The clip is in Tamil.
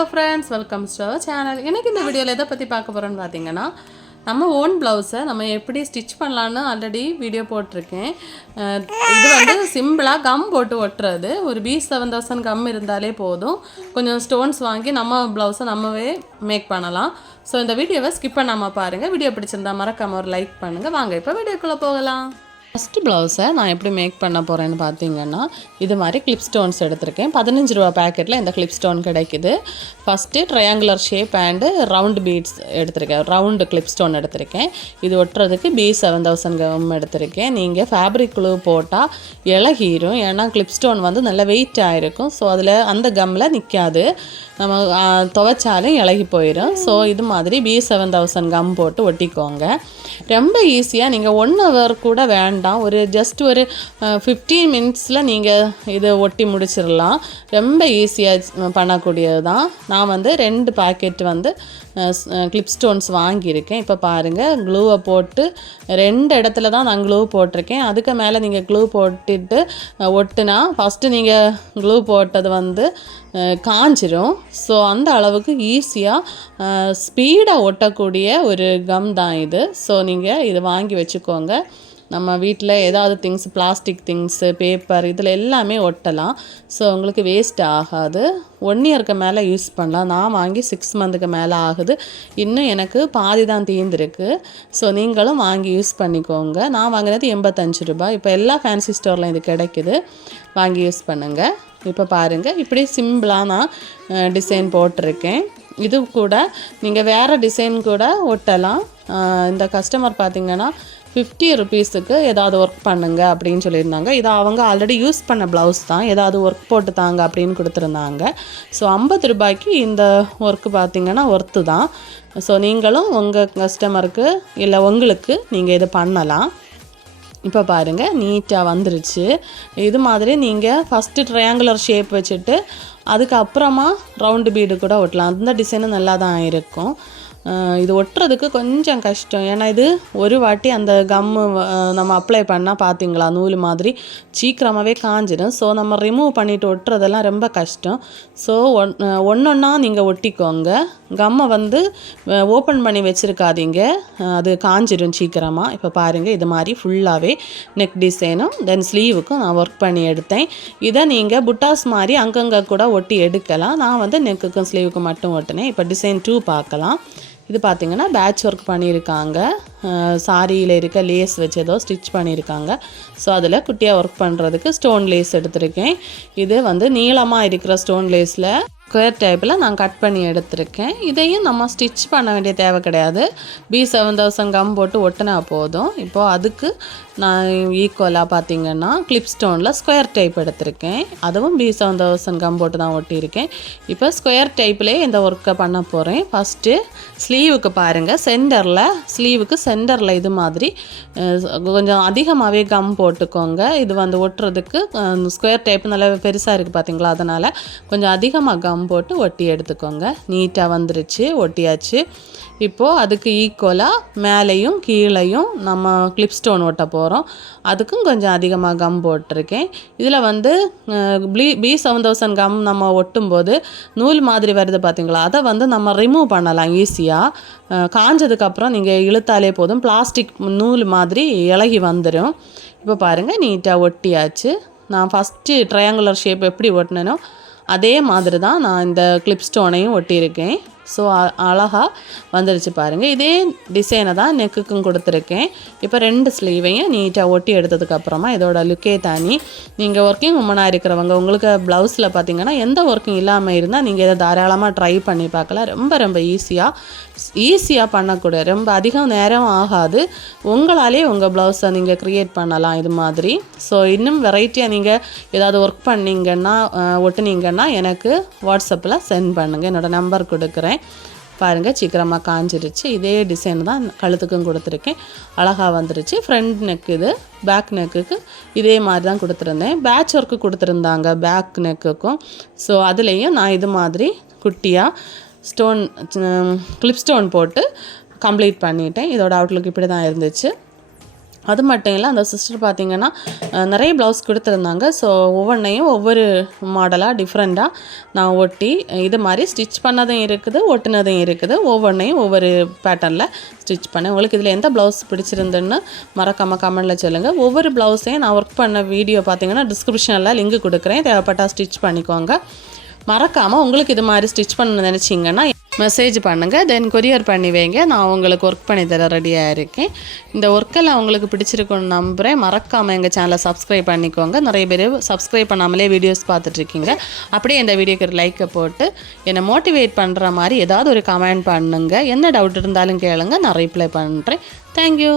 Hello friends welcome to channel எனக்கு இந்த வீடியோவில் எதை பற்றி பார்க்க போகிறோன்னு பார்த்தீங்கன்னா நம்ம ஓன் ப்ளவுஸை நம்ம எப்படி ஸ்டிச் பண்ணலான்னு ஆல்ரெடி வீடியோ போட்டிருக்கேன். இது வந்து சிம்பிளாக கம் போட்டு ஒட்டுறது. ஒரு பி செவன் தௌசண்ட் கம் இருந்தாலே போதும். கொஞ்சம் ஸ்டோன்ஸ் வாங்கி நம்ம ப்ளவுஸை நம்மவே மேக் பண்ணலாம். ஸோ இந்த வீடியோவை ஸ்கிப் பண்ணாமல் பாருங்கள் வீடியோ பிடிச்சிருந்தா மறக்காமல் ஒரு லைக் பண்ணுங்கள் வாங்க இப்போ வீடியோக்குள்ளே போகலாம். ஃபஸ்ட்டு ப்ளவுஸை நான் எப்படி மேக் பண்ண போகிறேன்னு பார்த்தீங்கன்னா இது மாதிரி கிளிப் ஸ்டோன்ஸ் எடுத்திருக்கேன். பதினஞ்சு ரூபா பேக்கெட்டில் இந்த கிளிப் ஸ்டோன் கிடைக்குது. First triangular shape and round beads எடுத்திருக்கேன். ரவுண்டு கிளிப் ஸ்டோன் எடுத்திருக்கேன். இது ஒட்டுறதுக்கு பி செவன் தௌசண்ட் கம் எடுத்திருக்கேன். நீங்கள் ஃபேப்ரிக் குழு போட்டால் இலகிரும் ஏன்னா கிளிப் ஸ்டோன் வந்து நல்ல வெயிட்டாக இருக்கும். ஸோ அதில் அந்த கம்மில் நிற்காது நம்ம துவைச்சாலும் இலகி போயிடும் ஸோ இது மாதிரி பி செவன் தௌசண்ட் கம் போட்டு ஒட்டிக்கோங்க. ரொம்ப ஈஸியாக நீங்கள் ஒன் ஹவர் கூட வேண்டாம். ஒரு ஜஸ்ட் ஒரு ஃபிஃப்டீன் மினிட்ஸில் நீங்கள் இதை ஒட்டி முடிச்சிடலாம் ரொம்ப ஈஸியாக பண்ணக்கூடியது தான் நான் வந்து ரெண்டு பாக்கெட் வந்து கிளிப் ஸ்டோன்ஸ் வாங்கியிருக்கேன். இப்போ பாருங்கள் க்ளூவை போட்டு ரெண்டு இடத்துல தான் நான் க்ளூ போட்டிருக்கேன். அதுக்கு மேலே நீங்கள் க்ளூ போட்டுட்டு ஒட்டுனா ஃபஸ்ட்டு நீங்கள் க்ளூ போட்டது வந்து காஞ்சிரும். ஸோ அந்த அளவுக்கு ஈஸியாக ஸ்பீடாக ஒட்டக்கூடிய ஒரு கம் தான் இது. ஸோ நீங்கள் இதை வாங்கி வச்சுக்கோங்க. நம்ம வீட்டில் ஏதாவது திங்ஸ் பிளாஸ்டிக் திங்ஸு பேப்பர் இதில் எல்லாமே ஒட்டலாம். ஸோ உங்களுக்கு வேஸ்ட் ஆகாது. ஒன் இயருக்கு மேலே யூஸ் பண்ணலாம். நான் வாங்கி சிக்ஸ் மந்த்துக்கு மேலே ஆகுது. இன்னும் எனக்கு பாதி தான் தீர்ந்துருக்கு. ஸோ நீங்களும் வாங்கி யூஸ் பண்ணிக்கோங்க. நான் வாங்கினது எண்பத்தஞ்சு ரூபாய். இப்போ எல்லா ஃபேன்சி ஸ்டோர்லையும் இது கிடைக்குது. வாங்கி யூஸ் பண்ணுங்கள் இப்போ பாருங்கள் இப்படி சிம்பிளாக நான் டிசைன் போட்டிருக்கேன். இது கூட நீங்கள் வேறு டிசைன் கூட ஒட்டலாம். இந்த கஸ்டமர் பார்த்திங்கன்னா ஃபிஃப்டி ருபீஸுக்கு ஏதாவது ஒர்க் பண்ணுங்க அப்படின்னு சொல்லியிருந்தாங்க. இது அவங்க ஆல்ரெடி யூஸ் பண்ண ப்ளவுஸ் தான். ஏதாவது ஒர்க் போட்டு தாங்க அப்படின்னு கொடுத்துருந்தாங்க. ஸோ ஐம்பது ரூபாய்க்கு இந்த ஒர்க்கு பார்த்தீங்கன்னா ஒர்த்து தான். ஸோ நீங்களும் உங்கள் கஸ்டமருக்கு இல்லை உங்களுக்கு நீங்கள் இது பண்ணலாம். இப்போ பாருங்கள் நீட்டாக வந்துருச்சு. இது மாதிரி நீங்கள் ஃபஸ்ட்டு ட்ரையாங்குலர் ஷேப் வச்சுட்டு அதுக்கப்புறமா ரவுண்டு பீடு கூட ஒட்டலாம். அந்த டிசைனும் நல்லா தான் இருக்கும். இது ஒட்டுறதுக்கு கொஞ்சம் கஷ்டம். ஏன்னா இது ஒரு வாட்டி அந்த கம்மு நம்ம அப்ளை பண்ணால் பார்த்தீங்களா நூல் மாதிரி சீக்கிரமாகவே காஞ்சிடும். ஸோ நம்ம ரிமூவ் பண்ணிவிட்டு ஒட்டுறதெல்லாம் ரொம்ப கஷ்டம். ஸோ ஒன் ஒன்றொன்னா நீங்கள் ஒட்டிக்கோங்க. கம்மை வந்து ஓப்பன் பண்ணி வச்சுருக்காதீங்க. அது காஞ்சிடும் சீக்கிரமாக இப்போ பாருங்கள் இது மாதிரி ஃபுல்லாகவே நெக் டிசைனும் தென் ஸ்லீவுக்கும் நான் ஒர்க் பண்ணி எடுத்தேன். இதை நீங்கள் புட்டாஸ் மாதிரி அங்கங்கே கூட ஒட்டி எடுக்கலாம். நான் வந்து நெக்குக்கும் ஸ்லீவுக்கும் மட்டும் ஒட்டினேன். இப்போ டிசைன் டூ பார்க்கலாம். இது பார்த்திங்கன்னா பேட்ச் ஒர்க் பண்ணியிருக்காங்க. சாரியில் இருக்க லேஸ் வச்சு ஏதோ ஸ்டிச் பண்ணியிருக்காங்க. ஸோ அதில் குட்டியாக ஒர்க் பண்ணுறதுக்கு ஸ்டோன் லேஸ் எடுத்திருக்கேன். இது வந்து நீளமாக இருக்கிற ஸ்டோன் லேஸில் ஸ்கொயர் டைப்பில் நான் கட் பண்ணி எடுத்திருக்கேன். இதையும் நம்ம ஸ்டிச் பண்ண வேண்டிய தேவை கிடையாது. பி செவன் தௌசண்ட் கம் போட்டு ஒட்டினா போதும். இப்போது அதுக்கு நான் ஈக்குவலாக பார்த்தீங்கன்னா கிளிப் ஸ்டோனில் ஸ்கொயர் டைப் எடுத்திருக்கேன். அதுவும் பி செவன் தௌசண்ட் கம் போட்டு தான் ஒட்டியிருக்கேன். இப்போ ஸ்கொயர் டைப்லேயே இந்த ஒர்க்கை பண்ண போகிறேன் ஃபஸ்ட்டு ஸ்லீவுக்கு பாருங்கள் சென்டரில் ஸ்லீவுக்கு சென்டரில் இது மாதிரி கொஞ்சம் அதிகமாகவே கம் போட்டுக்கோங்க. இது வந்து ஒட்டுறதுக்கு ஸ்கொயர் டைப் நல்லா பெருசாக இருக்குது பார்த்தீங்களா அதனால் கொஞ்சம் அதிகமாக கம் போட்டு ஒட்டி எடுத்துக்கோங்க. நீட்டாக வந்துருச்சு ஒட்டியாச்சு. இப்போது அதுக்கு ஈக்குவலாக மேலேயும் கீழேயும் நம்ம கிளிப் ஸ்டோன் ஒட்ட போகிறோம் அதுக்கும் கொஞ்சம் அதிகமாக கம் போட்டிருக்கேன். இதில் வந்து ப்ளீ பி செவன் தௌசண்ட் கம் நம்ம ஒட்டும்போது நூல் மாதிரி வருது பார்த்தீங்களா அதை வந்து நம்ம ரிமூவ் பண்ணலாம் ஈஸியாக காஞ்சதுக்கப்புறம் நீங்கள் இழுத்தாலே போதும். பிளாஸ்டிக் நூல் மாதிரி இலகி வந்துடும் இப்போ பாருங்கள் நீட்டாக ஒட்டியாச்சு. நான் ஃபஸ்ட்டு ட்ரையாங்குலர் ஷேப் எப்படி ஒட்டினேனோ அதே மாதிரி தான் நான் இந்த கிளிப் ஸ்டோனையும் ஒட்டியிருக்கேன். ஸோ அழகாக வந்துருச்சு பாருங்கள் இதே டிசைனை தான் நெக்குக்கும் கொடுத்துருக்கேன். இப்போ ரெண்டு ஸ்லீவையும் நீட்டாக ஒட்டி எடுத்ததுக்கப்புறமா இதோட லுக்கே தனி. நீங்கள் ஒர்க்கிங் உமனாக இருக்கிறவங்க உங்களுக்கு ப்ளவுஸில் பார்த்தீங்கன்னா எந்த ஒர்க்கிங் இல்லாமல் இருந்தால் நீங்கள் இதை தாராளமாக ட்ரை பண்ணி பார்க்கலாம். ரொம்ப ரொம்ப ஈஸியாக ஈஸியாக பண்ணக்கூடிய ரொம்ப அதிகம் நேரம் ஆகாது. உங்களாலே உங்கள் ப்ளவுஸை நீங்கள் க்ரியேட் பண்ணலாம் இது மாதிரி. ஸோ இன்னும் வெரைட்டியாக நீங்கள் ஏதாவது ஒர்க் பண்ணிங்கன்னா ஒட்டுனீங்கன்னா எனக்கு வாட்ஸ்அப்பில் சென்ட் பண்ணுங்கள் என்னோடய நம்பர் கொடுக்குறேன். பாருங்கள் சீக்கிரமாக காஞ்சிருச்சு. இதே டிசைன் தான் கழுத்துக்கும் கொடுத்துருக்கேன். அழகாக வந்துருச்சு. ஃப்ரண்ட் நெக் இது பேக் நெக்குக்கு இதே மாதிரி தான் கொடுத்துருந்தேன். பேட்ச் ஒர்க்கு கொடுத்துருந்தாங்க பேக் நெக்குக்கும் ஸோ அதுலேயும் நான் இது மாதிரி குட்டியாக ஸ்டோன் கிளிப் ஸ்டோன் போட்டு கம்ப்ளீட் பண்ணிட்டேன். இதோட அவுட்லுக் இப்படி தான் இருந்துச்சு. அது மட்டும் இல்லை அந்த சிஸ்டர் பார்த்தீங்கன்னா நிறைய ப்ளவுஸ் கொடுத்துருந்தாங்க. ஸோ ஒவ்வொன்றையும் ஒவ்வொரு மாடலாக டிஃப்ரெண்ட்டாக நான் ஒட்டி இது மாதிரி ஸ்டிச் பண்ணதும் இருக்குது ஒட்டினதும் இருக்குது. ஒவ்வொன்றையும் ஒவ்வொரு பேட்டர்னில் ஸ்டிச் பண்ணேன். உங்களுக்கு இதில் எந்த ப்ளவுஸ் பிடிச்சிருந்துன்னு மறக்காமல் கமெண்டில் சொல்லுங்கள் ஒவ்வொரு ப்ளவுஸையும் நான் ஒர்க் பண்ண வீடியோ பார்த்தீங்கன்னா டிஸ்கிரிப்ஷனில் லிங்க் கொடுக்குறேன். தேவைப்பட்டால் ஸ்டிச் பண்ணிக்கோங்க. மறக்காமல் உங்களுக்கு இது மாதிரி ஸ்டிச் பண்ண நினச்சிங்கன்னா மெசேஜ் பண்ணுங்கள் தென் கொரியர் பண்ணி வைங்க. நான் உங்களுக்கு ஒர்க் பண்ணி தர ரெடியாக இருக்கேன். இந்த ஒர்க்கெல்லாம் உங்களுக்கு பிடிச்சிருக்குன்னு நம்புகிறேன் மறக்காமல் எங்கள் சேனலை சப்ஸ்கிரைப் பண்ணிக்கோங்க. நிறைய பேர் சப்ஸ்கிரைப் பண்ணாமலே வீடியோஸ் பார்த்துட்ருக்கீங்க அப்படியே இந்த வீடியோக்கு ஒரு லைக்கை போட்டு என்னை மோட்டிவேட் பண்ணுற மாதிரி ஏதாவது ஒரு கமெண்ட் பண்ணுங்கள் என்ன டவுட் இருந்தாலும் கேளுங்க. நான் ரிப்ளை பண்ணுறேன் தேங்க்யூ